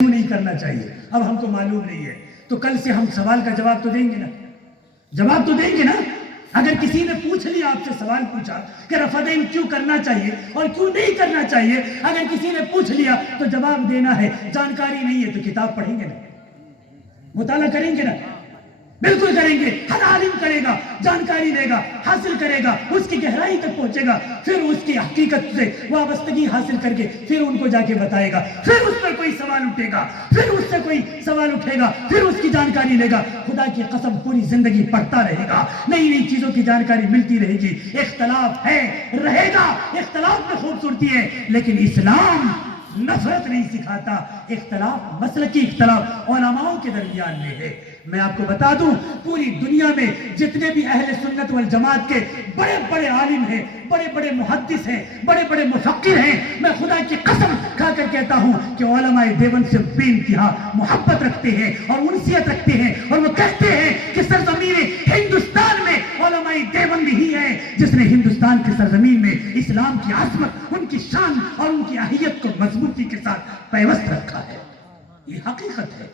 کیوں نہیں کرنا چاہیے؟ اب ہم تو معلوم نہیں ہے، تو کل سے ہم سوال کا جواب تو دیں گے نا، جواب تو دیں گے نا۔ اگر کسی نے پوچھ لیا، آپ سے سوال پوچھا کہ رفع دین کیوں کرنا چاہیے اور کیوں نہیں کرنا چاہیے، اگر کسی نے پوچھ لیا تو جواب دینا ہے۔ جانکاری نہیں ہے تو کتاب پڑھیں گے نا، مطالعہ کریں گے نا، بالکل کریں گے۔ ہر عالم کرے گا، جانکاری لے گا، حاصل کرے گا، اس کی گہرائی تک پہنچے گا، پھر اس کی حقیقت سے وابستگی حاصل کر کے پھر ان کو جا کے بتائے گا، پھر اس پر کوئی سوال اٹھے گا، پھر اس سے کوئی سوال اٹھے گا، پھر اس کی جانکاری لے گا۔ خدا کی قسم پوری زندگی پڑھتا رہے گا، نئی نئی چیزوں کی جانکاری ملتی رہے گی۔ اختلاف ہے، رہے گا، اختلاف میں خوبصورتی ہے، لیکن اسلام نفرت نہیں سکھاتا۔ اختلاف مسلکی اختلاف علماء کے درمیان میں ہے۔ میں آپ کو بتا دوں، پوری دنیا میں جتنے بھی اہل سنت والجماعت کے بڑے بڑے عالم ہیں، بڑے بڑے محدث ہیں، بڑے بڑے مفکر ہیں، میں خدا کی قسم کھا کر کہتا ہوں کہ علماء دیوبند سے بے انتہا محبت رکھتے ہیں اور انسیت رکھتے ہیں، اور وہ کہتے ہیں کہ سرزمین ہندوستان میں علماء دیوبند ہی ہے جس نے ہندوستان کی سرزمین میں اسلام کی عظمت، ان کی شان اور ان کی اہلیت کو مضبوطی کے ساتھ پیوست رکھا ہے۔ یہ حقیقت ہے۔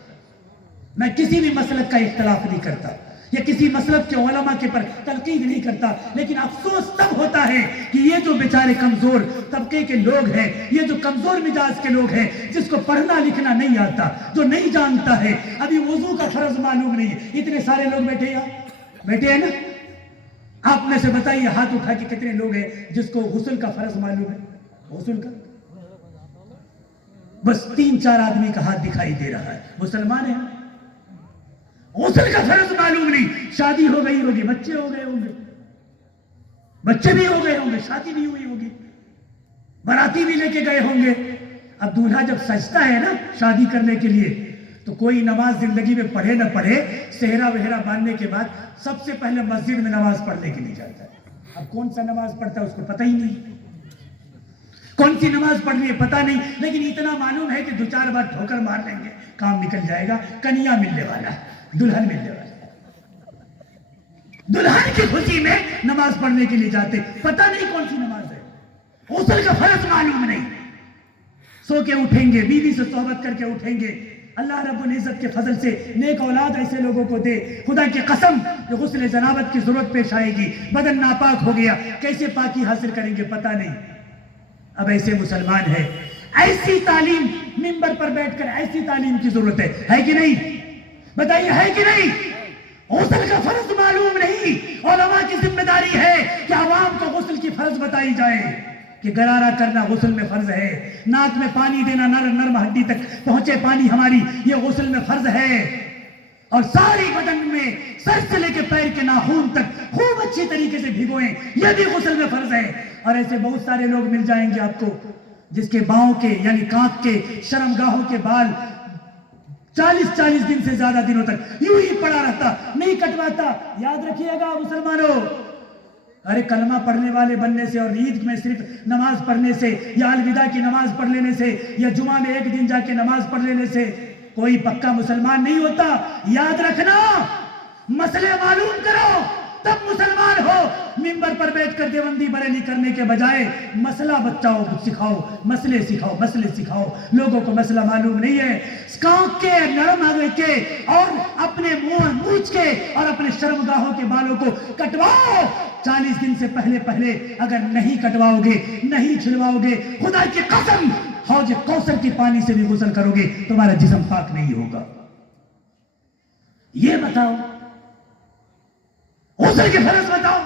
میں کسی بھی مسلک کا اختلاف نہیں کرتا یا کسی مسلک کے علماء کے پر تنقید نہیں کرتا، لیکن افسوس تب ہوتا ہے کہ یہ جو بیچارے کمزور طبقے کے لوگ ہیں، یہ جو کمزور مزاج کے لوگ ہیں، جس کو پڑھنا لکھنا نہیں آتا، جو نہیں جانتا ہے، ابھی وضو کا فرض معلوم نہیں ہے۔ اتنے سارے لوگ بیٹھے ہیں نا، آپ میں سے بتائیے ہاتھ اٹھا کے کتنے لوگ ہیں جس کو غسل کا فرض معلوم ہے؟ غسل کا بس 3-4 آدمی کا ہاتھ دکھائی دے رہا ہے، مسلمان ہیں۔ غسل کا فرض معلوم نہیں، شادی ہو گئی ہوگی، بچے ہو گئے ہوں گے، بچے بھی ہو گئے ہوں گے، شادی بھی ہوئی ہوگی، باراتی بھی لے کے گئے ہوں گے۔ اب دولہا جب سجتا ہے نا شادی کرنے کے لیے، تو کوئی نماز زندگی میں پڑھے نہ پڑھے، صحرا وہرا باندھنے کے بعد سب سے پہلے مسجد میں نماز پڑھنے کے لیے جاتا ہے۔ اب کون سا نماز پڑھتا ہے اس کو پتہ ہی نہیں، کون سی نماز پڑھنی ہے پتہ نہیں، لیکن اتنا معلوم ہے کہ 2-4 بار ٹھوکر مار لیں گے، کام نکل جائے گا، کنیا ملنے والا ہے، دلہن ملنے والا ہے۔ دلہن کی خوشی میں نماز پڑھنے کے لیے جاتے، پتہ نہیں کون سی نماز ہے، غسل کا فرض معلوم نہیں۔ سو کے اٹھیں گے، بیوی سے صحبت کر کے اٹھیں گے۔ اللہ رب العزت کے فضل سے نیک اولاد ایسے لوگوں کو دے، خدا کی قسم کہ غسل جنابت کی ضرورت پیش آئے گی، بدن ناپاک ہو گیا، کیسے پاکی حاصل کریں گے پتہ نہیں۔ اب ایسے مسلمان ہیں، ایسی تعلیم منبر پر بیٹھ کر ایسی تعلیم کی ضرورت ہے کہ نہیں؟ بتائیے ہے کہ نہیں؟ غسل کا فرض معلوم نہیں، علماء کی ذمہ داری ہے کہ عوام کو غسل کی فرض بتائی جائے کہ غرارہ کرنا غسل میں فرض ہے، ناک میں پانی دینا، نرم ہڈی تک پہنچے پانی ہماری، یہ غسل میں فرض ہے، اور ساری بدن میں سر سے لے کے پیر کے ناخن تک خوب اچھی طریقے سے بھگوئیں، یہ بھی غسل میں فرض ہے۔ اور ایسے بہت سارے لوگ مل جائیں گے آپ کو جس کے باؤں کے یعنی کانک کے شرمگاہوں کے بال 40 دن سے زیادہ دنوں تک یوں ہی پڑا رہتا، نہیں کٹواتا۔ یاد رکھیے گا مسلمانوں، ارے کلمہ پڑھنے والے بننے سے اور عید میں صرف نماز پڑھنے سے یا الوداع کی نماز پڑھ لینے سے یا جمعہ میں ایک دن جا کے نماز پڑھ لینے سے کوئی پکا مسلمان نہیں ہوتا۔ یاد رکھنا، مسئلے معلوم کرو تب مسلمان ہو۔ منبر پر بیٹھ کر دیوبندی بریلی کرنے کے بجائے مسئلہ بچاؤ، سکھاؤ، مسئلے سکھاؤ۔ لوگوں کو مسئلہ معلوم نہیں ہے، کانک کے، نرم آگے کے اور اپنے مونچھ کے اور اپنے شرمگاہوں کے بالوں کو کٹواؤ۔ 40 دن سے پہلے اگر نہیں کٹواؤ گے، نہیں چھلواؤ گے، خدا کی قسم حوض کوثر کی پانی سے بھی غسل کرو گے تمہارا جسم پاک نہیں ہوگا۔ یہ بتاؤ، غسل کے فرض بتاؤ،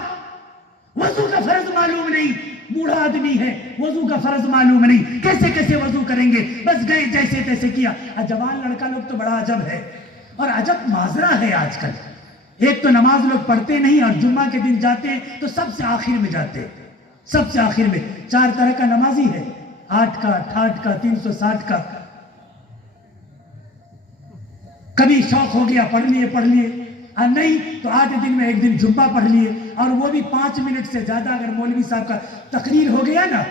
وضو کا فرض معلوم نہیں، بوڑھا آدمی ہے وضو کا فرض معلوم نہیں، کیسے وضو کریں گے، بس گئے جیسے تیسے کیا۔ جوان لڑکا لوگ تو بڑا عجب ہے، اور عجب معاذرہ ہے آج کل۔ ایک تو نماز لوگ پڑھتے نہیں، اور جمعہ کے دن جاتے ہیں تو سب سے آخر میں جاتے ہیں، سب سے آخر میں۔ 4 طرح کا نمازی ہے، 8 کا، 68 کا، 360 کا۔ کبھی شوق ہو گیا پڑھ لیے، اور نہیں تو 8 دن میں ایک دن جمعہ پڑھ لیے، اور وہ بھی 5 منٹ سے زیادہ اگر مولوی صاحب کا تقریر ہو گیا نا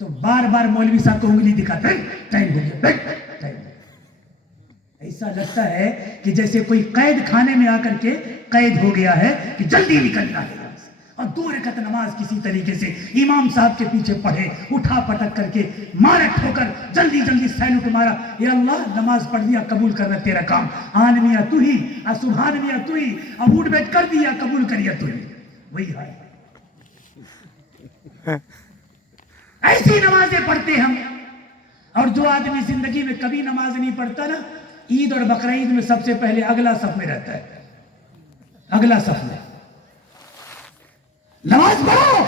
تو بار بار مولوی صاحب کو انگلی دکھاتے ہیں، ٹائم ہو گیا، ٹائم۔ ایسا لگتا ہے کہ جیسے کوئی قید خانے میں آ کر کے قید ہو گیا ہے کہ جلدی نکلنا ہے، اور 2 رکعت نماز کسی طریقے سے امام صاحب کے پیچھے پڑھے, اٹھا پٹک کر کے مارا ٹھوکر, جلدی جلدی سینو کو مارا, یا اللہ نماز پڑھ دیا قبول کرنا تیرا کام, آن میاں تو ہی, سبحان میاں تو ہی, اب اٹھ بیٹھ کر دیا قبول کریا تو ہی. وہی حال ایسی نمازیں پڑھتے ہم. اور جو آدمی زندگی میں کبھی نماز نہیں پڑھتا نا, عید اور بقرعید میں سب سے پہلے اگلا صف میں رہتا ہے, اگلا صف میں. نماز پڑھو.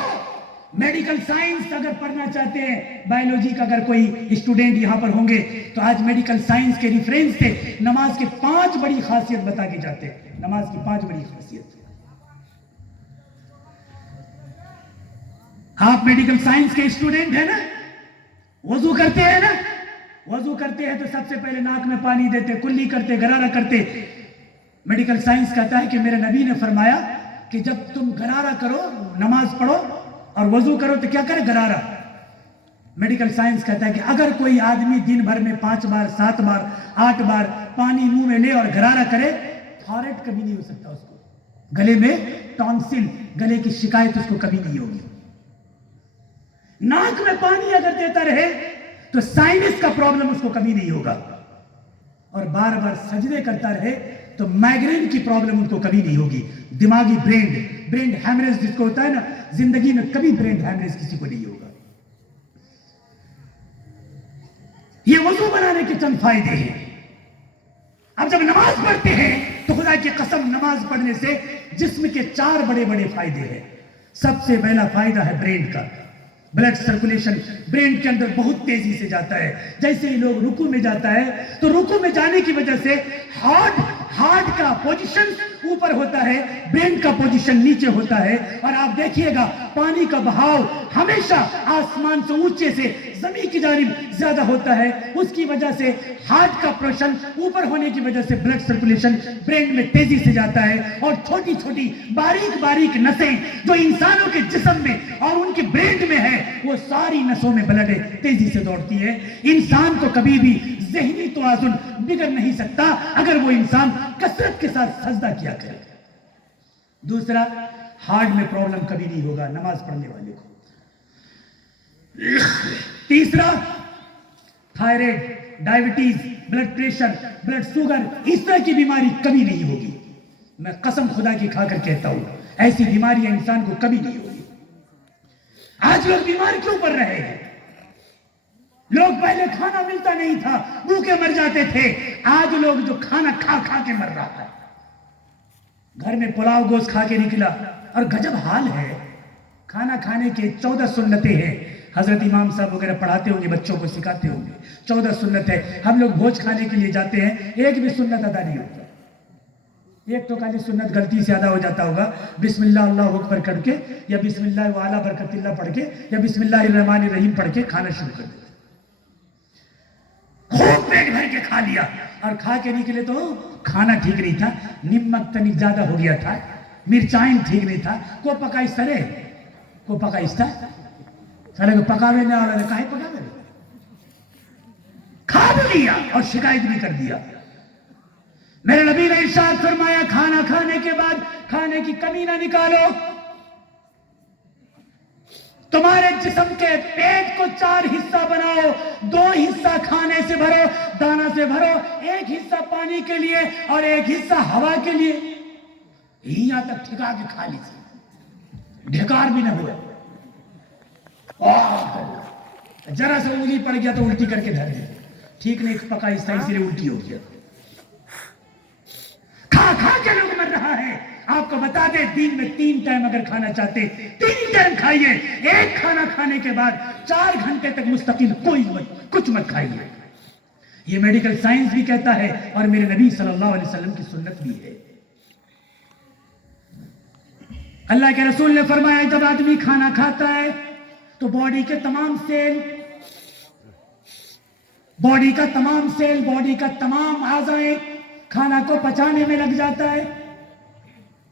میڈیکل سائنس اگر پڑھنا چاہتے ہیں, بایولوجی کا اگر کوئی اسٹوڈنٹ یہاں پر ہوں گے تو آج میڈیکل سائنس کے ریفرنس سے نماز کے 5 بڑی خاصیت بتا کے جاتے ہیں. نماز کی 5 بڑی خاصیت. آپ میڈیکل سائنس کے اسٹوڈنٹ ہیں نا, وضو کرتے ہیں نا, وضو کرتے ہیں تو سب سے پہلے ناک میں پانی دیتے, کلی کرتے, غرارہ کرتے. میڈیکل سائنس کہتا ہے کہ میرے نبی نے فرمایا کہ جب تم غرارہ کرو, نماز پڑھو اور وضو کرو تو کیا کرے, غرارہ. میڈیکل سائنس کہتا ہے کہ اگر کوئی آدمی دن بھر میں 5 بار 7 بار 8 بار پانی منہ میں لے اور غرارہ کرے, تھائرائیڈ کبھی نہیں ہو سکتا اس کو, گلے میں ٹانسل, گلے کی شکایت اس کو کبھی نہیں ہوگی. ناک میں پانی اگر دیتا رہے تو سائنس کا پرابلم اس کو کبھی نہیں ہوگا. اور بار بار سجدے کرتا رہے تو مائگرین کی پرابلم ان کو کبھی نہیں ہوگی. دماغی برین ہیمریج جس کو ہوتا ہے نا, زندگی میں کبھی برین ہیمریج کسی کو نہیں ہوگا. یہ وضو بنانے کے چند فائدے ہیں. اب جب نماز پڑھتے ہیں تو خدا کی قسم نماز پڑھنے سے جسم کے 4 بڑے بڑے فائدے ہیں. سب سے پہلا فائدہ ہے برین کا. بلڈ سرکولیشن برین کے اندر بہت تیزی سے جاتا ہے. جیسے ہی لوگ رکوع میں جاتا ہے تو رکوع میں جانے کی وجہ سے ہارٹ کا پوزیشن اوپر ہوتا ہے, برین کا پوزیشن نیچے ہوتا ہے. اور آپ دیکھیے گا پانی کا بہاؤ ہمیشہ آسمان سے اونچے سے زمین کی جانب زیادہ ہوتا ہے. اس کی وجہ سے ہارٹ کا پریشر اوپر ہونے کی وجہ سے بلڈ سرکولیشن برین میں تیزی سے جاتا ہے. اور چھوٹی چھوٹی باریک نسیں جو انسانوں کے جسم میں اور ان کے برین میں ہے, وہ ساری نسوں میں بلڈ تیزی سے دوڑتی ہے. انسان کو کبھی بھی ذہنی توازن بگڑ نہیں سکتا اگر وہ انسان کثرت کے ساتھ سجدہ کیا کرے. دوسرا, ہارٹ میں پرابلم کبھی نہیں ہوگا نماز پڑھنے والے کو. تیسرا, thyroid, diabetes, blood pressure, blood sugar, اس طرح کی بیماری کبھی نہیں ہوگی. میں قسم خدا کی کھا کر کہتا ہوں ایسی بیماریاں انسان کو کبھی نہیں ہوگی. آج لوگ بیمار کیوں پڑ رہے ہیں؟ لوگ پہلے کھانا ملتا نہیں تھا, بھوکے مر جاتے تھے. آج لوگ جو کھانا کھا کے مر رہا ہے. گھر میں پلاؤ گوشت کھا کے نکلا, اور گجب حال ہے. کھانا کھانے کے 14 سنتیں ہیں. حضرت امام صاحب وغیرہ پڑھاتے ہوں گے, بچوں کو سکھاتے ہوں گے. 14 سنت ہے. ہم لوگ بھوج کھانے کے لیے جاتے ہیں, ایک بھی سنت ادا نہیں ہوتا. ایک تو کالی سنت غلطی سے ادا ہو جاتا ہوگا, بسم اللہ اللہ اکبر کر کے, یا بسم اللہ وعلا برکت اللہ پڑھ کے, یا بسم اللہ الرحمن الرحیم پڑھ کے کھانا شروع کر دیتے. خوب پیٹ بھر کے کھا لیا, اور کھا کے نکلے تو کھانا ٹھیک نہیں تھا, نمک تنک زیادہ ہو گیا تھا, مرچائن ٹھیک نہیں تھا. کو پکائش ترے, کو پکائش تھا, سارے کو پکاوے نہ آوے, کہیں پکاوے, کھا بھی لیا اور شکایت بھی کر دیا. میرے نبی نے ارشاد فرمایا کھانا کھانے کے بعد کھانے کی کمی نہ نکالو. تمہارے جسم کے پیٹ کو 4 حصہ بناؤ, 2 حصہ کھانے سے بھرو, دانا سے بھرو, 1 حصہ پانی کے لیے اور 1 حصہ ہوا کے لیے. یہاں تک ٹھکا کے کھا لیجیے, ڈھکار بھی نہ ہوئے. ذرا سے انگلی پڑ گیا تو الٹی کر کے دھر دیا, ٹھیک نہیں پکا اس طرح سے الٹی ہو گیا. کھا کے لوگ مر رہا ہے. آپ کو بتا دیں دن میں 3 ٹائم اگر کھانا چاہتے 3 ٹائم کھائیے. ایک کھانا کھانے کے بعد 4 گھنٹے تک مستقل کچھ مت کھائیے. یہ میڈیکل سائنس بھی کہتا ہے اور میرے نبی صلی اللہ علیہ وسلم کی سنت بھی ہے. اللہ کے رسول نے فرمایا جب آدمی کھانا کھاتا ہے تو باڈی کا تمام سیل, باڈی کا تمام اعضائیں کھانا کو پچانے میں لگ جاتا ہے.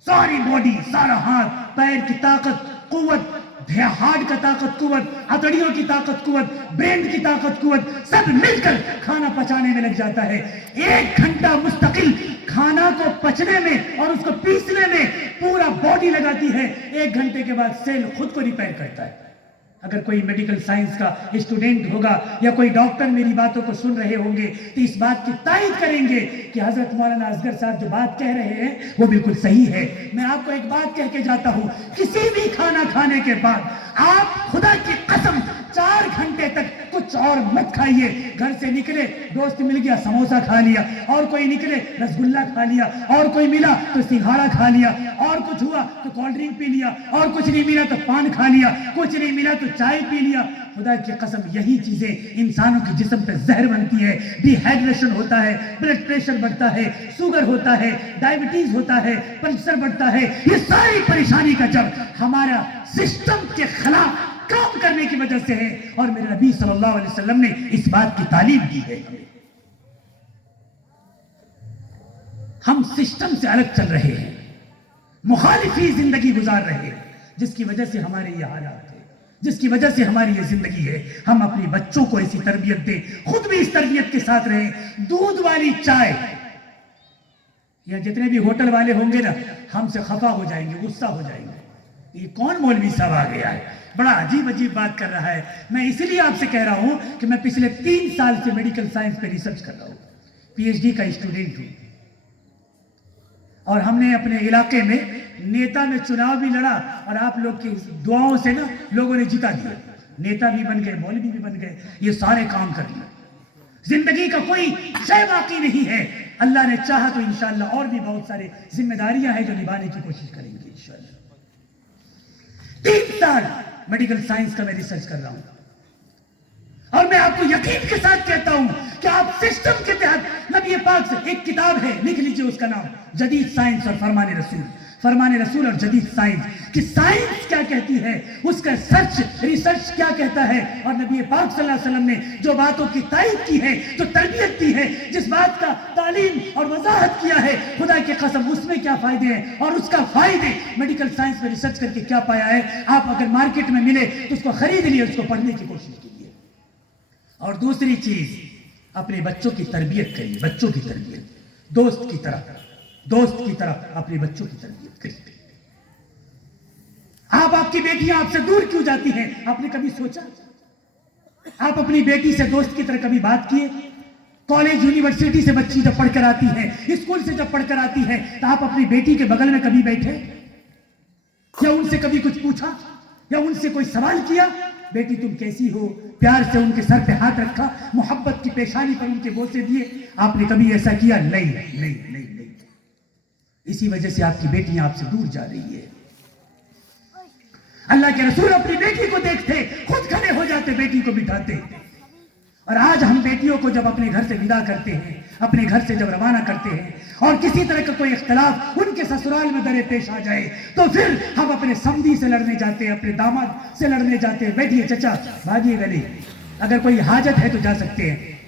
ساری باڈی, سارا ہاتھ پیر کی طاقت, قوت ہارٹ کا طاقت قوت، ہتھیلیوں کی طاقت قوت، برین کی طاقت قوت سب مل کر کھانا پچانے میں لگ جاتا ہے۔ 1 گھنٹہ مستقل کھانا کو پچنے میں اور اس کو پیسنے میں پورا باڈی لگاتی ہے۔ 1 گھنٹے کے بعد سیل خود کو ریپیئر کرتا ہے۔ اگر کوئی میڈیکل سائنس کا اسٹوڈنٹ ہوگا یا کوئی ڈاکٹر میری باتوں کو سن رہے ہوں گے تو اس بات کی تائید کریں گے کہ حضرت مولانا اصغر صاحب جو بات کہہ رہے ہیں وہ بالکل صحیح ہے۔ میں آپ کو ایک بات کہہ کے جاتا ہوں، کسی بھی کھانا کھانے کے بعد آپ خدا کی قسم 4 گھنٹے تک کچھ اور مت کھائیے۔ گھر سے نکلے، دوست مل گیا سموسا کھا لیا، اور کوئی نکلے رسگلہ کھا لیا، اور کوئی ملا تو سنگھاڑا کھا لیا، اور کچھ ہوا تو کولڈ ڈرنک پی لیا، اور کچھ نہیں ملا تو پان کھا لیا، کچھ نہیں ملا تو چائے پی لیا۔ خدا کی قسم یہی چیزیں انسانوں کے جسم پہ زہر بنتی ہے۔ ڈی ہائیڈریشن ہوتا ہے، بلڈ پریشر بڑھتا ہے، شوگر ہوتا ہے، ڈائبٹیز ہوتا ہے، پلسر بڑھتا ہے۔ یہ ساری پریشانی کا جب ہمارا سسٹم کے خلاف کام کرنے کی وجہ سے ہے، اور میرے نبی صلی اللہ علیہ وسلم نے اس بات کی تعلیم دی ہے۔ ہم سسٹم سے الگ چل رہے ہیں، مخالفی زندگی گزار رہے ہیں، جس کی وجہ سے ہمارے یہ حالات ہیں، جس کی وجہ سے ہماری یہ زندگی ہے۔ ہم اپنے بچوں کو ایسی تربیت دیں، خود بھی اس تربیت کے ساتھ رہیں۔ دودھ والی چائے، یا جتنے بھی ہوٹل والے ہوں گے نا ہم سے خفا ہو جائیں گے، غصہ ہو جائیں گے، یہ کون مولوی صاحب آ گیا ہے، بڑا عجیب عجیب بات کر رہا ہے۔ میں اسی لیے آپ سے کہہ رہا ہوں کہ میں پچھلے 3 سال سے میڈیکل سائنس پہ ریسرچ کر رہا ہوں، پی ایچ ڈی کا اسٹوڈنٹ ہوں، اور ہم نے اپنے علاقے میں نیتا میں چناؤ بھی لڑا، اور آپ لوگ کی دعاؤں سے نا لوگوں نے جتا دیا، نیتا بھی بن گئے، مولوی بھی بن گئے، یہ سارے کام کر لیے۔ زندگی کا کوئی شے باقی نہیں ہے، اللہ نے چاہا تو انشاءاللہ اور بھی بہت سارے ذمہ داریاں ہیں جو نبھانے کی کوشش کریں گے انشاءاللہ۔ 3 سال میڈیکل سائنس کا میں ریسرچ کر رہا ہوں، اور میں آپ کو یقین کے ساتھ کہتا ہوں کہ آپ سسٹم کے تحت نبی پاک سے ایک کتاب ہے، لکھ لیجئے اس کا نام جدید سائنس اور فرمان رسول، فرمان رسول اور جدید سائنس، کہ سائنس کیا کہتی ہے، اس کا سچ ریسرچ کیا کہتا ہے، اور نبی پاک صلی اللہ علیہ وسلم نے جو باتوں کی تائید کی ہے، جو تربیت دی ہے، جس بات کا تعلیم اور وضاحت کیا ہے، خدا کی قسم اس میں کیا فائدے ہیں، اور اس کا فائدے میڈیکل سائنس میں ریسرچ کر کے کیا پایا ہے۔ آپ اگر مارکیٹ میں ملے تو اس کو خرید لیے، اس کو پڑھنے کی کوشش کیجیے۔ اور دوسری چیز، اپنے بچوں کی تربیت کریے، بچوں کی تربیت دوست کی طرح اپنے بچوں کی تربیت کریے۔ آپ کی بیٹیاں آپ سے دور کیوں جاتی ہیں؟ آپ نے کبھی سوچا؟ آپ اپنی بیٹی سے دوست کی طرح کبھی بات کیے؟ کالج یونیورسٹی سے بچی جب پڑھ کر آتی ہے، اسکول سے جب پڑھ کر آتی ہے، تو آپ اپنی بیٹی کے بغل میں کبھی بیٹھے یا ان سے کبھی کچھ پوچھا یا ان سے کوئی سوال کیا؟ بیٹی تم کیسی ہو؟ پیار سے ان کے سر پہ ہاتھ رکھا، محبت کی پیشانی پر ان کے بوسے دیے؟ آپ نے کبھی ایسا کیا؟ نہیں۔ اسی وجہ سے آپ کی بیٹیاں آپ سے دور جا رہی ہے۔ اللہ کے رسول اپنی بیٹی کو دیکھتے، خود کھڑے ہو جاتے، بیٹی کو بٹھاتے۔ اور آج ہم بیٹیوں کو جب اپنے گھر سے ودا کرتے ہیں، اپنے گھر سے جب روانہ کرتے ہیں، اور کسی طرح کا کوئی اختلاف ان کے سسرال میں درے پیش آ جائے، تو پھر ہم اپنے سمدی سے لڑنے جاتے ہیں، اپنے داماد سے لڑنے جاتے ہیں۔ بیٹھیے چچا، بھاگیے گلی، اگر کوئی حاجت ہے تو جا سکتے ہیں۔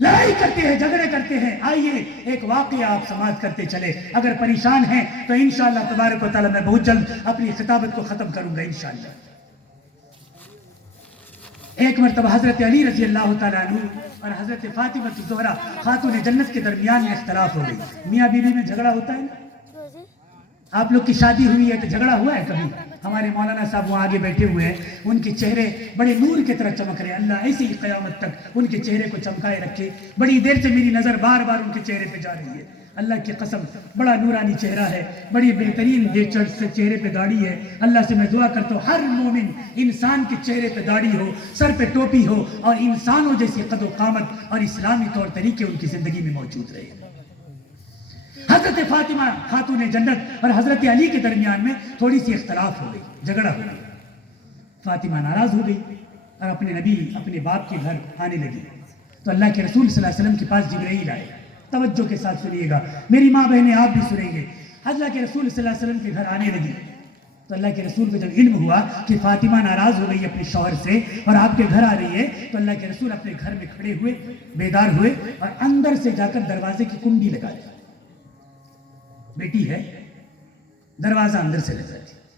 لڑائی کرتے ہیں، جھگڑے کرتے ہیں۔ آئیے ایک واقعہ آپ سماعت کرتے چلے۔ اگر پریشان ہیں تو انشاءاللہ تبارک و تعالیٰ میں بہت جلد اپنی خطابت کو ختم کروں گا انشاءاللہ۔ ایک مرتبہ حضرت علی رضی اللہ تعالیٰ عنہ اور حضرت فاطمہ الزہرا خاتون جنت کے درمیان میں اختلاف ہو گئی۔ میاں بیوی میں جھگڑا ہوتا ہے نا؟ آپ لوگ کی شادی ہوئی ہے تو جھگڑا ہوا ہے کبھی؟ ہمارے مولانا صاحب وہاں آگے بیٹھے ہوئے ہیں، ان کے چہرے بڑے نور کی طرح چمک رہے ہیں۔ اللہ ایسے ہی قیامت تک ان کے چہرے کو چمکائے رکھے۔ بڑی دیر سے میری نظر بار بار ان کے چہرے پہ جا رہی ہے۔ اللہ کی قسم بڑا نورانی چہرہ ہے، بڑی بہترین چہرے پہ داڑھی ہے۔ اللہ سے میں دعا کرتا ہوں ہر مومن انسان کے چہرے پہ داڑھی ہو، سر پہ ٹوپی ہو، اور انسانوں جیسی قد و قامت اور اسلامی طور طریقے ان کی زندگی میں موجود رہے۔ حضرت فاطمہ خاتون جنت اور حضرت علی کے درمیان میں تھوڑی سی اختلاف ہو گئی، جھگڑا ہو گیا۔ فاطمہ ناراض ہو گئی اور اپنے باپ کے گھر آنے لگی، تو اللہ کے رسول صلی اللہ علیہ وسلم کے پاس جبرائیل آئے۔ توجہ کے ساتھ سنیے گا، میری ماں بہنیں آپ بھی سنیں گے۔ اللہ کے رسول صلی اللہ علیہ وسلم کے گھر آنے لگی تو اللہ کے رسول کو جب علم ہوا کہ فاطمہ ناراض ہو گئی اپنے شوہر سے اور آپ کے گھر آ رہی ہے، تو اللہ کے رسول اپنے گھر میں کھڑے ہوئے، بیدار ہوئے، اور اندر سے جا کر دروازے کی کنڈی لگا دی۔ بیٹی ہے، دروازہ اندر سے لگا دی۔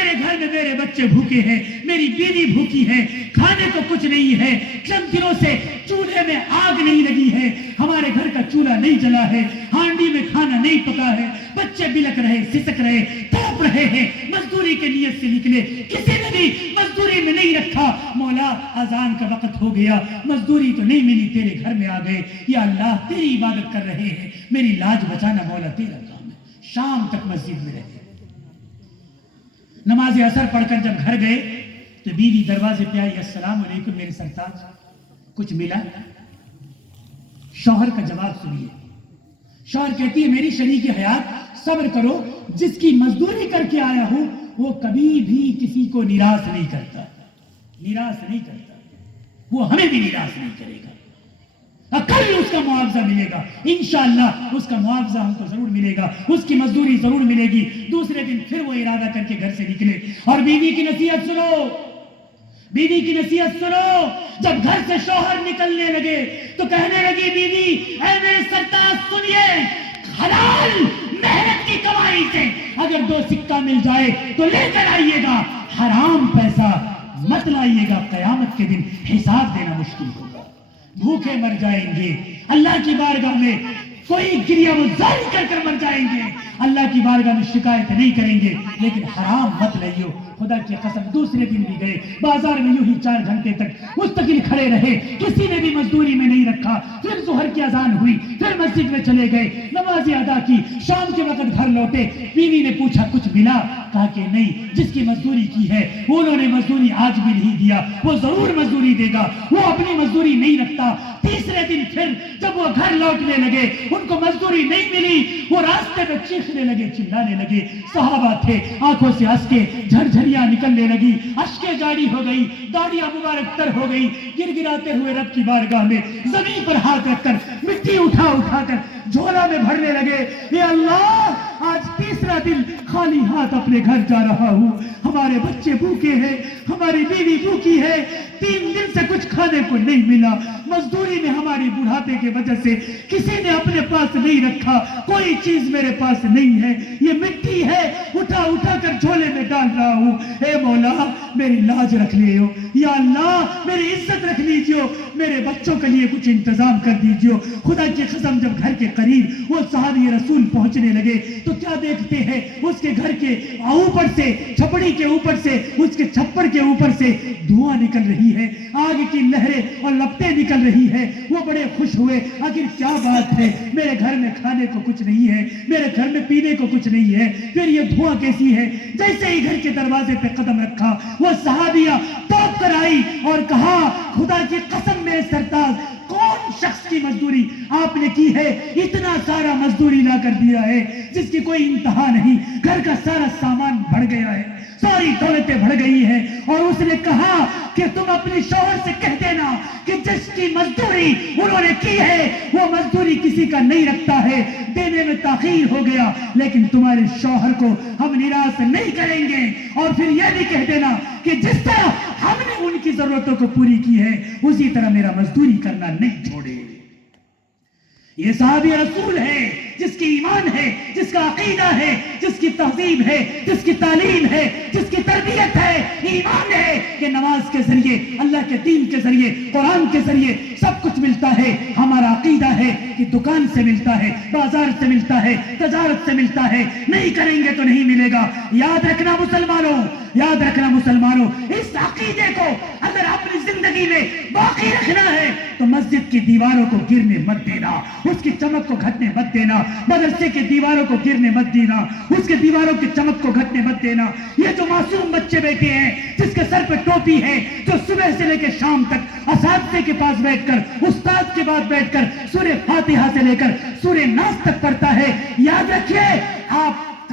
میرے گھر میں میرے بچے بھوکے ہیں، میری بیوی بھوکی ہے، کھانے کو کچھ نہیں ہے، چند دنوں سے چولہے میں آگ نہیں لگی ہے، ہمارے گھر کا چولہا نہیں جلا ہے، ہانڈی میں کھانا نہیں پکا ہے، بچے بلک رہے، سسک رہے، تڑپ رہے ہیں، مزدوری کے نیت سے نکلے، کسی نے بھی مزدوری میں نہیں رکھا، مولا اذان کا وقت ہو گیا، مزدوری تو نہیں ملی، تیرے گھر میں آ گئے، یا اللہ تیری عبادت کر رہے ہیں، میری لاج بچانا مولا تیرا کام ہے، شام تک مسجد میں رہے۔ نماز عصر پڑھ کر جب گھر گئے تو بیوی دروازے پہ آئی، السلام علیکم میرے سرتاج، کچھ ملا؟ شوہر کا جواب سنیے، شوہر کہتی ہے میری شریک حیات صبر کرو، جس کی مزدوری کر کے آیا ہوں وہ کبھی بھی کسی کو نراش نہیں کرتا، نراش نہیں کرتا، وہ ہمیں بھی نراش نہیں کرے گا، کل اس کا معاوضہ ملے گا، انشاءاللہ اس کا معاوضہ ہم کو ضرور ملے گا، اس کی مزدوری ضرور ملے گی۔ دوسرے دن پھر وہ ارادہ کر کے گھر سے نکلے، اور بیوی کی نصیحت سنو، بیوی کی نصیحت سنو، جب گھر سے شوہر نکلنے لگے تو کہنے لگی بیوی، اے میرے سرتاج سنیے، حلال محنت کی کمائی سے اگر 2 سکہ مل جائے تو لے کر آئیے گا، حرام پیسہ مت لائیے گا، قیامت کے دن حساب دینا مشکل ہوگا، بھوکے مر جائیں گے، اللہ کی بارگاہ میں کوئی گریہ گزاری کر کر مر جائیں گے، اللہ کی بارگاہ میں شکایت نہیں کریں گے، لیکن حرام مت لائیو۔ خدا کی قسم دوسرے دن بھی گئے بازار میں، یوں ہی 4 گھنٹے تک مستقل کھڑے رہے، کسی نے بھی مزدوری میں نہیں رکھا، پھر ظہر کی اذان ہوئی، پھر مسجد میں چلے گئے، نمازیں ادا کی، شام کے وقت گھر لوٹے، بیوی نے پوچھا کچھ ملا؟ کہا کہ نہیں، جس کی مزدوری کی ہے انہوں نے مزدوری آج بھی نہیں دیا، وہ ضرور مزدوری دے گا، وہ اپنی مزدوری نہیں رکھتا۔ تیسرے دن پھر جب وہ گھر لوٹنے لگے ان کو مزدوری نہیں ملی، وہ راستے میں چیخنے لگے، چلانے لگے، صحابہ تھے، آنکھوں سے اشکیں جھرجھریاں نکلنے لگی، اشکیں جاری ہو گئی، داڑیاں مبارک تر ہو گئی، گر گراتے ہوئے رب کی بارگاہ میں زمین پر ہاتھ رکھ کر مٹی اٹھا اٹھا کر جھولا میں بھرنے لگے، اے اللہ آج تیسرا دن خالی ہاتھ اپنے گھر جا رہا ہوں، ہمارے بچے بھوکے ہیں، ہماری بیوی بھوکی ہے، 3 دن سے کچھ کھانے کو نہیں ملا، مزدوری میں ہماری بڑھاپے کی وجہ سے کسی نے اپنے پاس نہیں رکھا، کوئی چیز میرے پاس نہیں ہے، یہ مٹی ہے اٹھا اٹھا کر جھولے میں ڈال رہا ہوں، اے مولا میری لاج رکھ لیو، یا اللہ میری عزت رکھ لیجیو، میرے بچوں کے لیے کچھ انتظام کر دیجیو۔ خدا کی قسم جب گھر کے قریب وہ صحابی رسول پہنچنے لگے تو کیا دیکھتے ہیں، اس کے گھر کے اوپر سے، چھپڑی کے اوپر سے، اس کے چھپڑ کے اوپر سے دھواں نکل رہی ہے، آگ کی لہریں اور لپٹیں نکل رہی ہے، وہ بڑے خوش ہوئے، آخر کیا بات ہے، میرے گھر میں کھانے کو کچھ نہیں ہے، میرے گھر میں پینے کو کچھ نہیں ہے، پھر یہ دھواں کیسی ہے؟ جیسے ہی گھر کے دروازے پہ قدم رکھا وہ صحابیہ توپ کر آئی اور کہا، خدا کی قسم میرے سرتاج، کون شخص کی مزدوری آپ نے کی ہے، اتنا سارا مزدوری لا کر دیا ہے جس کی کوئی انتہا نہیں، گھر کا سارا سامان بڑھ گیا ہے، ساری دولتیں بڑھ گئی ہیں، اور اس نے کہا کہ تم اپنے شوہر سے کہہ دینا کہ جس کی مزدوری انہوں نے کی ہے وہ مزدوری کسی کا نہیں رکھتا ہے، دینے میں تاخیر ہو گیا لیکن تمہارے شوہر کو ہم نراش نہیں کریں گے، اور پھر یہ بھی کہہ دینا کہ جس طرح ہم نے ان کی ضرورتوں کو پوری کی ہے اسی طرح میرا مزدوری کرنا نہیں چھوڑے۔ یہ صحابی رسول ہے جس کی ایمان ہے، جس کا عقیدہ ہے، جس کی تہذیب ہے، جس کی تعلیم ہے، جس کی تربیت ہے، ایمان ہے کہ نماز کے ذریعے، اللہ کے دین کے ذریعے، قرآن کے ذریعے سب کچھ ملتا ہے۔ ہمارا عقیدہ ہے کہ دکان سے ملتا ہے، بازار سے ملتا ہے، تجارت سے ملتا ہے، نہیں کریں گے تو نہیں ملے گا۔ یاد رکھنا مسلمانوں، یاد رکھنا مسلمانوں، اس عقیدے کو اگر اپنی زندگی میں باقی رکھنا ہے تو مسجد کی دیواروں کو گرنے مت دینا، اس کی چمک کو گھٹنے مت دینا، مدرسے کی دیواروں کو گرنے مت دینا، اس کے دیواروں کی چمک کو گھٹنے مت دینا۔ یہ جو معصوم بچے بیٹھے ہیں جس کے سر پہ ٹوپی ہے، جو صبح سے لے کے شام تک اساتذے کے پاس بیٹھ کر، استاد کے پاس بیٹھ کر سورہ فاتحہ سے لے کر سورہ ناس تک پڑھتا ہے، یاد رکھیے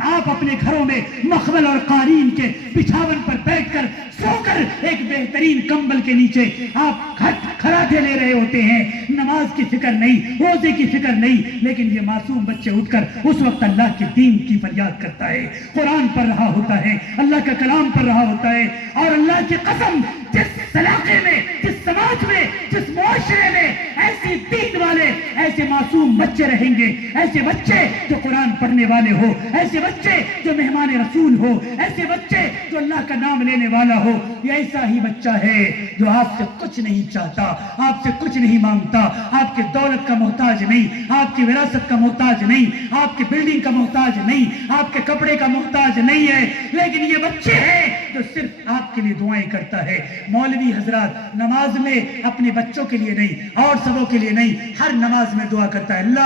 آپ اپنے گھروں میں مخمل اور قالین کے بچھاون پر بیٹھ کر سو کر ایک بہترین کمبل کے نیچے آپ کھراٹے لے رہے ہوتے ہیں، نماز کی فکر نہیں، روزے کی فکر نہیں، لیکن یہ معصوم بچے اٹھ کر اس وقت اللہ کے دین کی فریاد کرتا ہے، قرآن پڑھ رہا ہوتا ہے، اللہ کا کلام پڑھ رہا ہوتا ہے، اور اللہ کی قسم جس علاقے میں، جس سماج میں، جس معاشرے میں ایسی ایسے دین والے, ایسے معصوم بچے رہیں گے, ایسے بچے جو قرآن پڑھنے والے ہو, ایسے بچے جو مہمان رسول ہو, ایسے بچے جو اللہ کا نام لینے والا ہو. یہ ایسا ہی بچہ ہے جو آپ سے کچھ نہیں چاہتا, آپ سے کچھ نہیں مانگتا, آپ کے دولت کا محتاج نہیں, آپ کی وراثت کا محتاج نہیں, آپ کے بلڈنگ کا محتاج نہیں, آپ کے کپڑے کا محتاج نہیں ہے, لیکن یہ بچے ہیں جو صرف آپ کے لیے دعائیں کرتا ہے. مولوی حضرات نماز میں اپنے بچوں کے لیے نہیں اور سبوں کے لیے نہیں, ہر نماز میں دعا کرتا ہے, اللہ